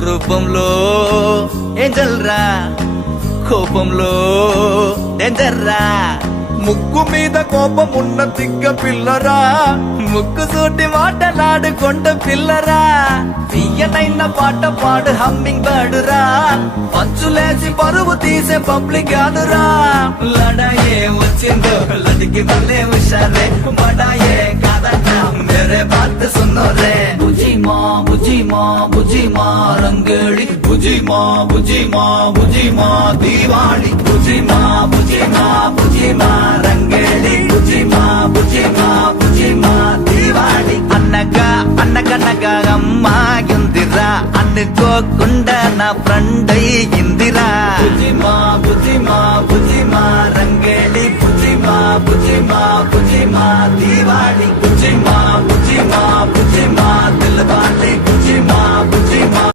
రూపంలో ఏంజల్ రా, కోపంలో డేంజర్ రా. ముక్కు మీద కోపం ఉన్న తిక్క పిల్లరా, ముక్కు సూటి మాటలాడుకొండ పిల్లరా. తీయనైన పాట పాడు హమ్మింగ్ బర్డ్ రా, పంచులేసి పరువు తీసే పబ్లిక్ కాదురా. లడాయే వచ్చిందో లడికి వల్లే హుషారే, మడాయే కాదట మేరే బాత్ సున్నో రే. బుజి మా బుజి మా బుజి మా రంగేళి, బుజి మా బుజి మా బుజి మా దీవాళి. బుజి మా బుజి మా బుజి మా రంగేళి, బుజి మా బుజి మా బుజి మా దీవాళి. అన్నగా అన్నకన్నగా అమ్మాయిందిరా, అనుకోకుండా నా ఫ్రెండ్ అయ్యిందిరా. బుజి మా బుజి మా బుజి మా రంగేళి, బుజి మా బుజి మా బుజి మా దీవాళి. బుజి మా బుజి మా బుజి మా దిల్వాళి, బుజి మా బుజి మా